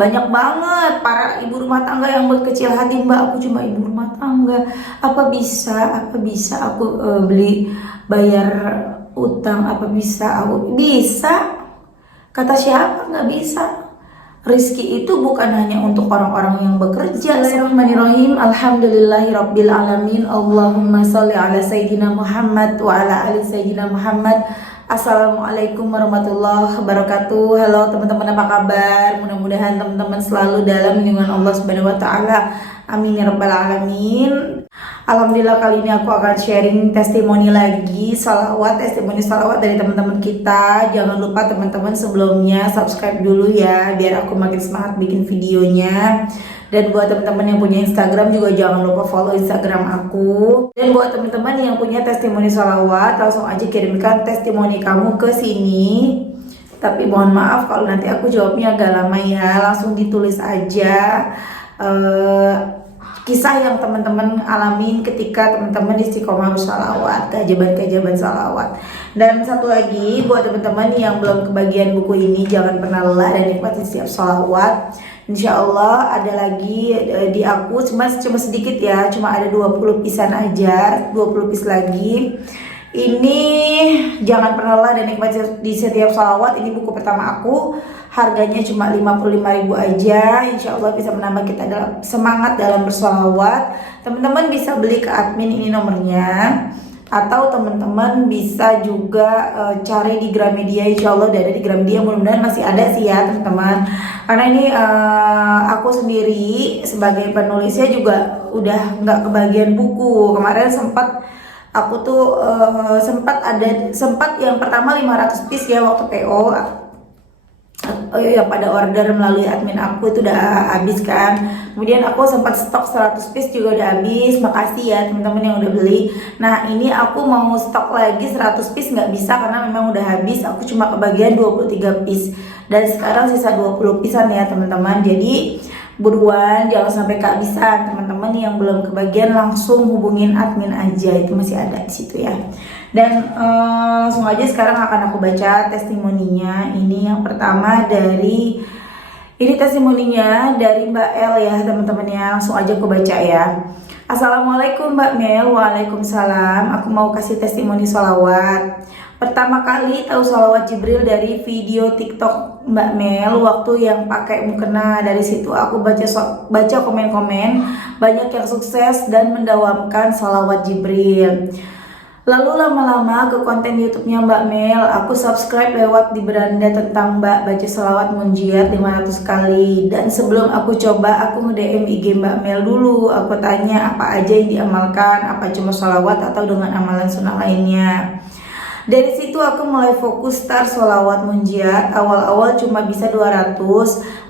banyak banget para ibu rumah tangga yang berkecil hati, Mbak aku cuma ibu rumah tangga, apa bisa aku beli bayar utang, apa bisa aku bisa. Kata siapa nggak bisa? Rizki itu bukan hanya untuk orang-orang yang bekerja. Bismillahirrahmanirrahim. Alhamdulillahirabbil alamin. Allahumma sholli ala sayyidina Muhammad wa ala ali sayyidina Muhammad. Assalamualaikum warahmatullahi wabarakatuh. Halo teman-teman, apa kabar? Mudah-mudahan teman-teman selalu dalam lindungan Allah Subhanahu wa taala. Amin ya rabbal alamin. Alhamdulillah, kali ini aku akan sharing testimoni lagi, testimoni salawat dari teman-teman kita. Jangan lupa teman-teman sebelumnya subscribe dulu ya, biar aku makin semangat bikin videonya. Dan buat teman-teman yang punya Instagram juga jangan lupa follow Instagram aku. Dan buat teman-teman yang punya testimoni salawat, langsung aja kirimkan testimoni kamu ke sini. Tapi mohon maaf kalau nanti aku jawabnya agak lama ya, langsung ditulis aja kisah yang teman-teman alamin ketika teman-teman istiqomah bersalawat, keajaiban-keajaiban salawat. Dan satu lagi buat teman-teman yang belum kebagian buku ini, jangan pernah lelah dan nikmati setiap salawat. Insya Allah ada lagi di aku, cuma sedikit ya, cuma ada 20 pisan aja, 20 piece lagi. Ini jangan pernah lelah dan nikmati di setiap salawat. Ini buku pertama aku, harganya cuma 55.000 aja. Insya Allah bisa menambah kita dalam semangat dalam bersalawat. Teman-teman bisa beli ke admin, ini nomornya, atau teman-teman bisa juga cari di Gramedia. Insya Allah udah ada di Gramedia, mudah-mudahan masih ada sih ya teman-teman, karena ini aku sendiri sebagai penulisnya juga udah nggak kebagian buku. Kemarin sempat aku tuh sempat yang pertama 500 piece ya waktu PO. Yang pada order melalui admin aku itu udah habis kan. Kemudian aku sempat stok 100 piece juga udah habis. Makasih ya teman-teman yang udah beli. Nah ini aku mau stok lagi 100 piece nggak bisa karena memang udah habis. Aku cuma kebagian 23 piece dan sekarang sisa 20 piecean ya teman-teman. Jadi buruan, jangan sampai kehabisan. Teman-teman yang belum kebagian langsung hubungin admin aja, itu masih ada di situ ya. Dan langsung aja sekarang akan aku baca testimoninya. Ini yang pertama ini testimoninya dari Mbak L ya teman-teman ya. Langsung aja aku baca ya. Assalamualaikum Mbak Mel. Waalaikumsalam. Aku mau kasih testimoni sholawat. Pertama kali tahu sholawat Jibril dari video TikTok Mbak Mel waktu yang pakai mukena. Dari situ aku baca komen-komen, banyak yang sukses dan mendawamkan sholawat Jibril. Lalu lama-lama ke konten YouTube-nya Mbak Mel, aku subscribe lewat di beranda tentang Mbak baca sholawat munjiat 500 kali. Dan sebelum aku coba, aku nge-DM IG Mbak Mel dulu. Aku tanya apa aja yang diamalkan, apa cuma sholawat atau dengan amalan sunnah lainnya. Dari situ aku mulai fokus start sholawat munjiat. Awal-awal cuma bisa 200,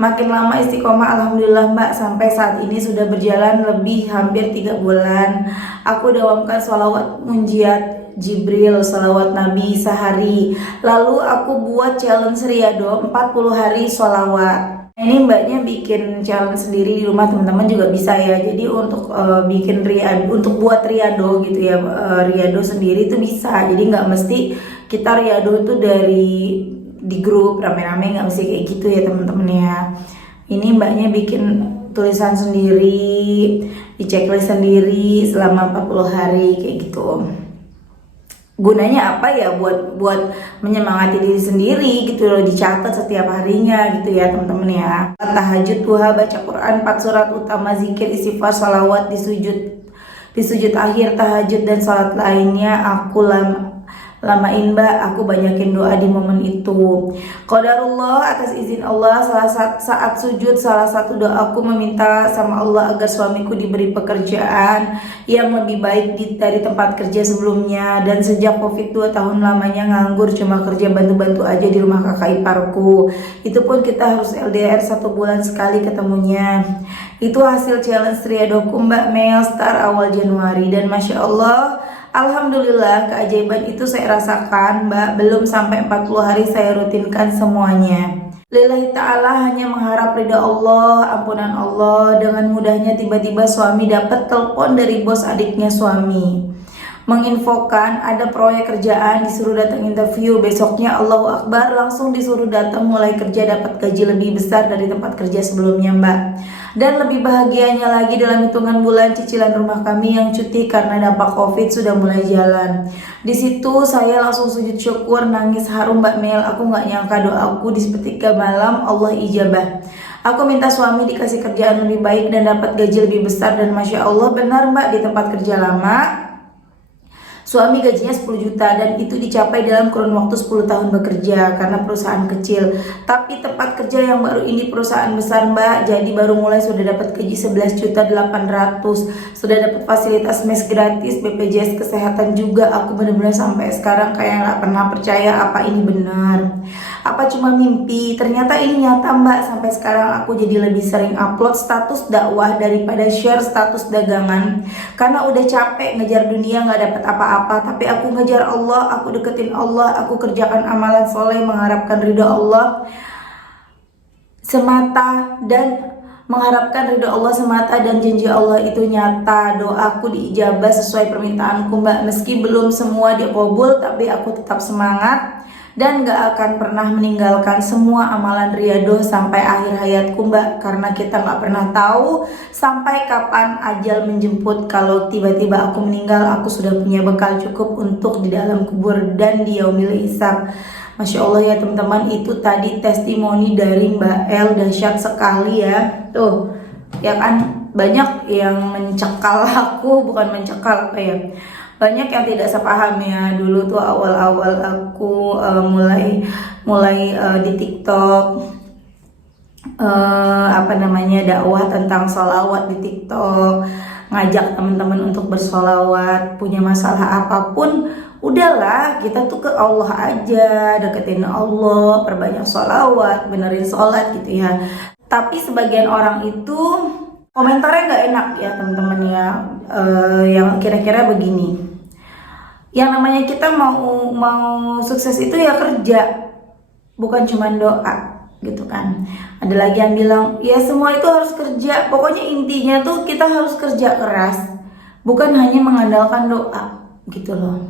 makin lama istiqomah alhamdulillah Mbak, sampai saat ini sudah berjalan lebih hampir 3 bulan. Aku dawamkan sholawat munjiat Jibril, sholawat Nabi sehari. Lalu aku buat challenge riyado 40 hari sholawat. Ini mbaknya bikin challenge sendiri di rumah, teman-teman juga bisa ya. Jadi untuk bikin untuk buat riyado gitu ya, riyado sendiri itu bisa. Jadi nggak mesti kita riyado itu di grup rame-rame, nggak mesti kayak gitu ya teman-teman ya. Ini mbaknya bikin tulisan sendiri, di checklist sendiri selama 40 hari kayak gitu. Gunanya apa ya? Buat menyemangati diri sendiri gitu loh, dicatat setiap harinya gitu ya teman-teman ya. Tahajud, duha, baca Quran, 4 surat utama, zikir, istighfar, salawat di sujud akhir, tahajud dan salat lainnya aku lamain Mbak, aku banyakin doa di momen itu. Qadarullah, atas izin Allah, saat sujud salah satu doaku meminta sama Allah agar suamiku diberi pekerjaan yang lebih baik dari tempat kerja sebelumnya. Dan sejak Covid 2 tahun lamanya nganggur, cuma kerja bantu-bantu aja di rumah kakak iparku. Itu pun kita harus LDR 1 bulan sekali ketemunya. Itu hasil challenge riadoku Mbak Mel start awal Januari. Dan Masya Allah, alhamdulillah keajaiban itu saya rasakan Mbak. Belum sampai 40 hari saya rutinkan semuanya. Lillahi ta'ala, hanya mengharap ridha Allah, ampunan Allah. Dengan mudahnya tiba-tiba suami dapat telepon dari bos adiknya suami. menginfokan ada proyek kerjaan, disuruh datang interview, besoknya Allahu Akbar langsung disuruh datang mulai kerja, dapat gaji lebih besar dari tempat kerja sebelumnya Mbak. Dan lebih bahagianya lagi, dalam hitungan bulan cicilan rumah kami yang cuti karena dampak Covid sudah mulai jalan. Di situ saya langsung sujud syukur, nangis haru Mbak Mel. Aku nggak nyangka doaku di sepertiga malam Allah ijabah. Aku minta suami dikasih kerjaan lebih baik dan dapat gaji lebih besar, dan Masya Allah benar Mbak, di tempat kerja lama suami gajinya 10 juta dan itu dicapai dalam kurun waktu 10 tahun bekerja karena perusahaan kecil. Tapi tempat kerja yang baru ini perusahaan besar Mbak, jadi baru mulai sudah dapat gaji 11 juta 800, sudah dapat fasilitas mes gratis, BPJS kesehatan juga. Aku benar-benar sampai sekarang kayak nggak pernah percaya apa ini benar, apa cuma mimpi. Ternyata ini nyata Mbak. Sampai sekarang aku jadi lebih sering upload status dakwah daripada share status dagangan karena udah capek ngejar dunia nggak dapat apa-apa. Tapi aku ngejar Allah, aku deketin Allah, aku kerjakan amalan soleh mengharapkan ridho Allah semata, dan mengharapkan ridho Allah semata, dan janji Allah itu nyata. Doaku diijabah sesuai permintaanku Mbak. Meski belum semua dikabul, tapi aku tetap semangat dan gak akan pernah meninggalkan semua amalan riyadhah sampai akhir hayatku Mbak. Karena kita gak pernah tahu sampai kapan ajal menjemput. Kalau tiba-tiba aku meninggal, aku sudah punya bekal cukup untuk di dalam kubur dan di yaumil hisab. Masya Allah ya teman-teman, itu tadi testimoni dari Mbak El, dahsyat sekali ya. Tuh ya kan, banyak yang mencekal aku, bukan mencekal apa ya, banyak yang tidak sepaham ya. Dulu tuh awal-awal aku mulai di TikTok, dakwah tentang sholawat di TikTok, ngajak teman-teman untuk bersolawat, punya masalah apapun, udahlah kita tuh ke Allah aja, deketin Allah, perbanyak sholawat, benerin sholat gitu ya. Tapi sebagian orang itu komentarnya nggak enak ya teman-teman ya, yang kira-kira begini, yang namanya kita mau sukses itu ya kerja, bukan cuma doa gitu kan. Ada lagi yang bilang ya semua itu harus kerja, pokoknya intinya tuh kita harus kerja keras, bukan hanya mengandalkan doa gitu loh.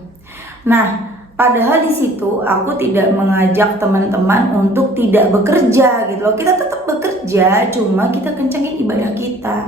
Nah, padahal di situ aku tidak mengajak teman-teman untuk tidak bekerja gitu loh. Kita tetap bekerja, cuma kita kencangin ibadah kita.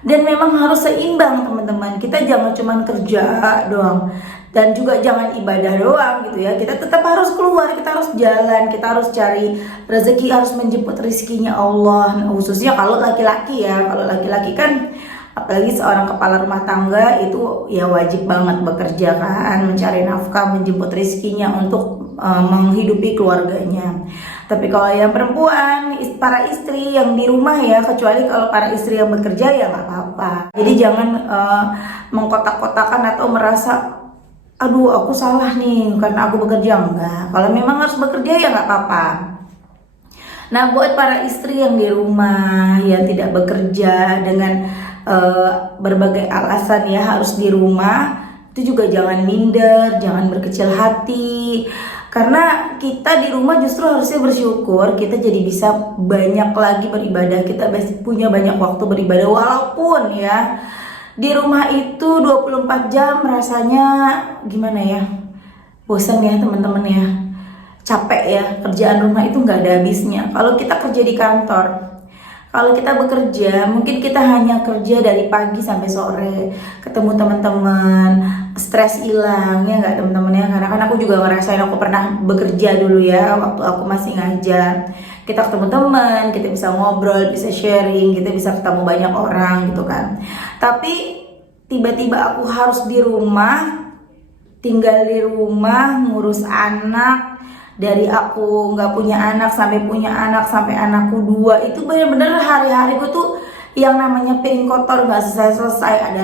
Dan memang harus seimbang teman-teman. Kita jangan cuma kerja doang dan juga jangan ibadah doang gitu ya. Kita tetap harus keluar, kita harus jalan, kita harus cari rezeki, harus menjemput rezekinya Allah. Khususnya kalau laki-laki ya. Kalau laki-laki kan, apalagi seorang kepala rumah tangga itu ya wajib banget bekerja kan, mencari nafkah, menjemput rezekinya untuk menghidupi keluarganya. Tapi kalau yang perempuan, para istri yang di rumah ya, kecuali kalau para istri yang bekerja ya nggak apa-apa. Jadi jangan mengkotak-kotakan atau merasa aduh aku salah nih karena aku bekerja. Enggak, kalau memang harus bekerja ya nggak apa-apa. Nah, buat para istri yang di rumah yang tidak bekerja dengan berbagai alasan ya harus di rumah, itu juga jangan minder, jangan berkecil hati. Karena kita di rumah justru harusnya bersyukur, kita jadi bisa banyak lagi beribadah, kita punya banyak waktu beribadah. Walaupun ya di rumah itu 24 jam rasanya gimana ya, bosan ya teman-teman ya, capek ya, kerjaan rumah itu nggak ada habisnya. Kalau kita kerja di kantor, kalau kita bekerja, mungkin kita hanya kerja dari pagi sampai sore, ketemu teman-teman, stres hilang ya nggak teman-teman ya. Karena kan aku juga ngerasain, aku pernah bekerja dulu ya waktu aku masih ngajar. Kita ketemu teman, kita bisa ngobrol, bisa sharing, kita bisa ketemu banyak orang gitu kan. Tapi tiba-tiba aku harus di rumah, tinggal di rumah, ngurus anak. Dari aku nggak punya anak sampai punya anak, sampai anakku 2, itu bener-bener hari-hariku tuh yang namanya piring kotor nggak selesai-selesai, ada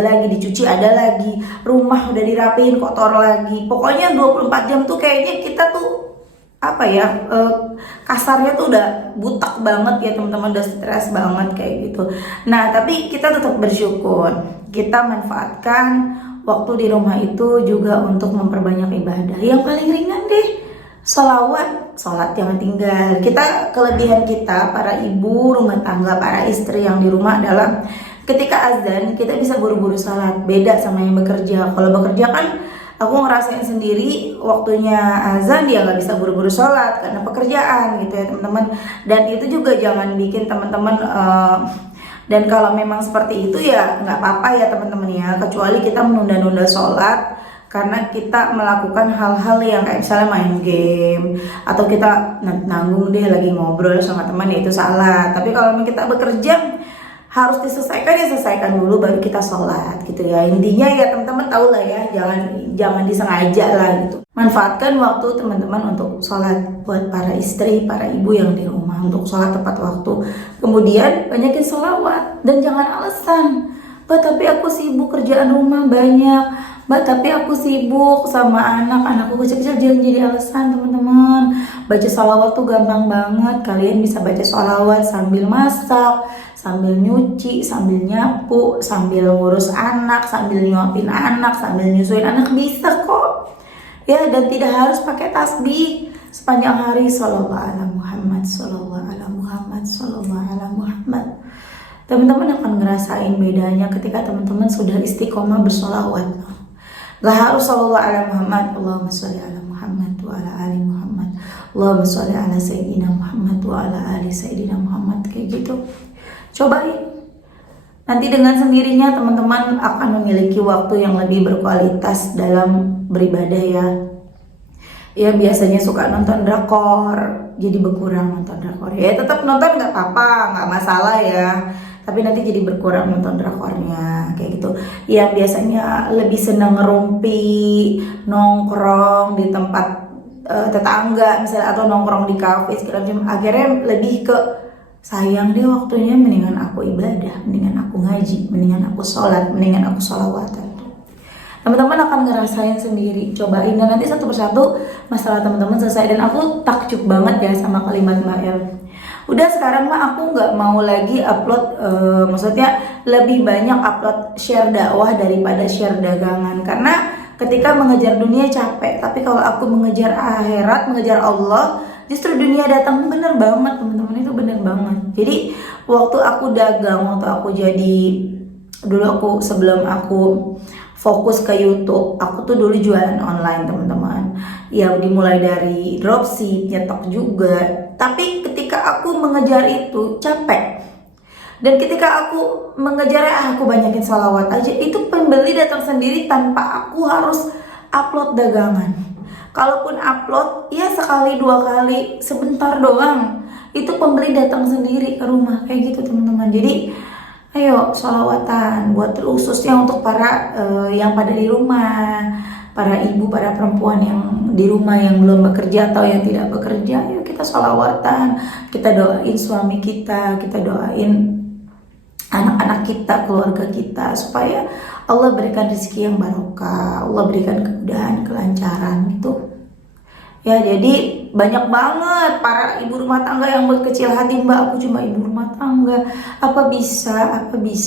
lagi dicuci, ada lagi, rumah udah dirapiin kotor lagi. Pokoknya 24 jam tuh kayaknya kita tuh apa ya, kasarnya tuh udah butak banget ya teman-teman, udah stres banget kayak gitu. Nah, tapi kita tetap bersyukur, kita manfaatkan waktu di rumah itu juga untuk memperbanyak ibadah. Yang paling ringan deh, sholat jangan tinggal. Kita, kelebihan kita para ibu rumah tangga, para istri yang di rumah adalah ketika azan kita bisa buru-buru salat, beda sama yang bekerja. Kalau bekerja kan aku ngerasain sendiri, waktunya azan dia nggak bisa buru-buru sholat karena pekerjaan gitu ya teman-teman. Dan itu juga jangan bikin teman-teman dan kalau memang seperti itu ya nggak apa-apa ya teman-teman ya, kecuali kita menunda-nunda sholat karena kita melakukan hal-hal yang kayak misalnya main game atau kita nanggung deh lagi ngobrol sama teman, ya itu salah. Tapi kalau memang kita bekerja harus diselesaikan, ya selesaikan dulu baru kita sholat gitu ya. Intinya ya teman-teman tahu lah ya, jangan disengaja lah gitu. Manfaatkan waktu teman-teman untuk sholat, buat para istri, para ibu yang di rumah untuk sholat tepat waktu. Kemudian banyakin sholawat dan jangan alasan, "Mbak tapi aku sibuk kerjaan rumah banyak, Mbak tapi aku sibuk sama anakku kecil-kecil." Jangan jadi alasan teman-teman. Baca sholawat tuh gampang banget. Kalian bisa baca sholawat sambil masak, sambil nyuci, sambil nyapu, sambil ngurus anak, sambil nyuapin anak, sambil nyusuin anak, bisa kok ya. Dan tidak harus pakai tasbih sepanjang hari. Shallallahu ala Muhammad, shallallahu ala Muhammad, shallallahu ala Muhammad. Teman-teman akan ngerasain bedanya ketika teman-teman sudah istiqomah bersolawat. Gak harus shallallahu ala Muhammad, Allahumma sholli ala Muhammad wa ala ali Muhammad, Allahumma sholli ala Sayyidina Muhammad wa ala ali Sayyidina Muhammad, kayak gitu. Cobain. Nanti dengan sendirinya teman-teman akan memiliki waktu yang lebih berkualitas dalam beribadah ya. Ya biasanya suka nonton drakor, jadi berkurang nonton drakor. Ya tetap nonton nggak apa-apa, nggak masalah ya. Tapi nanti jadi berkurang nonton drakornya, kayak gitu. Yang biasanya lebih senang ngerumpi, nongkrong di tempat tetangga misalnya, atau nongkrong di kafe segala macam, akhirnya lebih ke sayang deh waktunya, mendingan aku ibadah, mendingan aku ngaji, mendingan aku sholat, mendingan aku sholawatan. Teman-teman akan ngerasain sendiri, cobain, dan nanti satu persatu masalah teman-teman selesai. Dan aku takjub banget ya sama kalimat Mbak El. Udah sekarang mah aku nggak mau lagi upload, maksudnya lebih banyak upload share dakwah daripada share dagangan. Karena ketika mengejar dunia capek, tapi kalau aku mengejar akhirat, mengejar Allah, justru dunia datang. Bener banget teman-teman, itu bener banget. Jadi waktu aku dagang, waktu aku jadi, dulu aku sebelum aku fokus ke YouTube, aku tuh dulu jualan online teman-teman. Ya dimulai dari dropship, nyetok juga. Tapi ketika aku mengejar itu capek. Dan ketika aku mengejar, aku banyakin salawat aja, itu pembeli datang sendiri tanpa aku harus upload dagangan. Kalaupun upload, ya sekali dua kali, sebentar doang, itu pembeli datang sendiri ke rumah, kayak gitu teman-teman. Jadi ayo sholawatan, buat khususnya untuk para yang pada di rumah, para ibu, para perempuan yang di rumah yang belum bekerja atau yang tidak bekerja. Ayo kita sholawatan, kita doain suami kita doain anak-anak kita, keluarga kita, supaya Allah berikan rezeki yang barokah, Allah berikan kemudahan, kelancaran gitu. Ya jadi banyak banget para ibu rumah tangga yang berkecil hati, "Mbak aku cuma ibu rumah tangga, apa bisa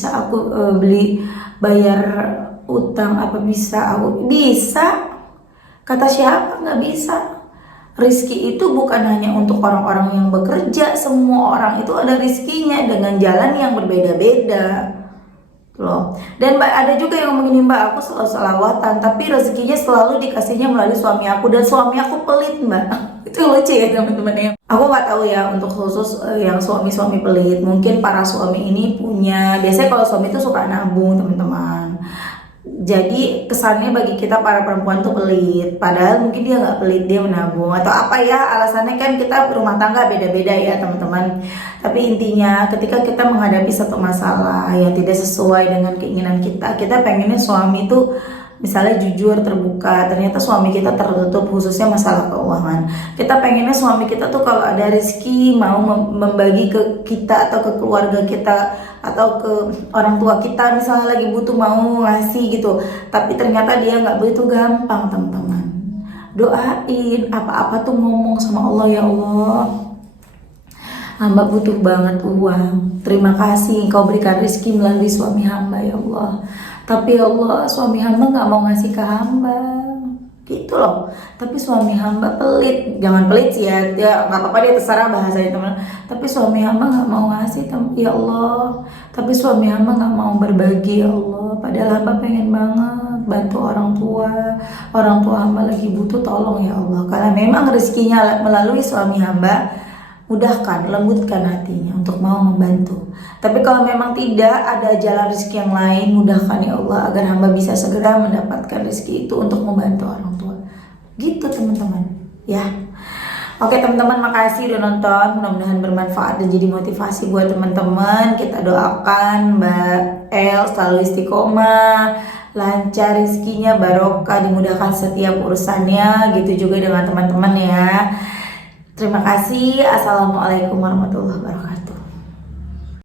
aku bayar utang, apa bisa aku bisa?" Kata siapa nggak bisa? Rizki itu bukan hanya untuk orang-orang yang bekerja, semua orang itu ada rizkinya dengan jalan yang berbeda-beda loh. Dan ada juga yang ngomong gini, "Mbak aku selalu selawatan tapi rezekinya selalu dikasihnya melalui suami aku, dan suami aku pelit Mbak." Itu lucu ya teman-teman ya. Aku nggak tahu ya untuk khusus yang suami-suami pelit. Mungkin para suami ini punya, biasanya kalau suami itu suka nabung teman-teman. Jadi kesannya bagi kita para perempuan tuh pelit, padahal mungkin dia nggak pelit, dia menabung atau apa ya alasannya. Kan kita rumah tangga beda-beda ya teman-teman. Tapi intinya ketika kita menghadapi satu masalah yang tidak sesuai dengan keinginan kita pengennya suami tuh misalnya jujur, terbuka, ternyata suami kita tertutup, khususnya masalah keuangan. Kita pengennya suami kita tuh kalau ada rezeki mau membagi ke kita atau ke keluarga kita atau ke orang tua kita, misalnya lagi butuh mau ngasih gitu. Tapi ternyata dia nggak begitu gampang teman-teman. Doain, apa-apa tuh ngomong sama Allah, "Ya Allah, hamba butuh banget uang. Terima kasih Engkau berikan rezeki melalui suami hamba ya Allah. Tapi ya Allah, suami hamba gak mau ngasih ke hamba." gitu loh. Tapi suami hamba pelit, jangan pelit sih ya, nggak apa-apa dia terserah bahasanya teman. Tapi suami hamba nggak mau ngasih, ya Allah. Tapi suami hamba nggak mau berbagi, ya Allah. Padahal hamba pengen banget bantu orang tua hamba lagi butuh, tolong ya Allah. Karena memang rezekinya melalui suami hamba, mudahkan, lembutkan hatinya untuk mau membantu. Tapi kalau memang tidak ada jalan rezeki yang lain, mudahkan ya Allah agar hamba bisa segera mendapatkan rezeki itu untuk membantu orang tua. Gitu teman-teman, ya. Oke teman-teman, makasih udah nonton. Mudah-mudahan bermanfaat dan jadi motivasi buat teman-teman. Kita doakan Mbak El selalu istiqomah, lancar rezekinya, barokah, dimudahkan setiap urusannya. Gitu juga dengan teman-teman ya. Terima kasih. Assalamualaikum warahmatullahi wabarakatuh.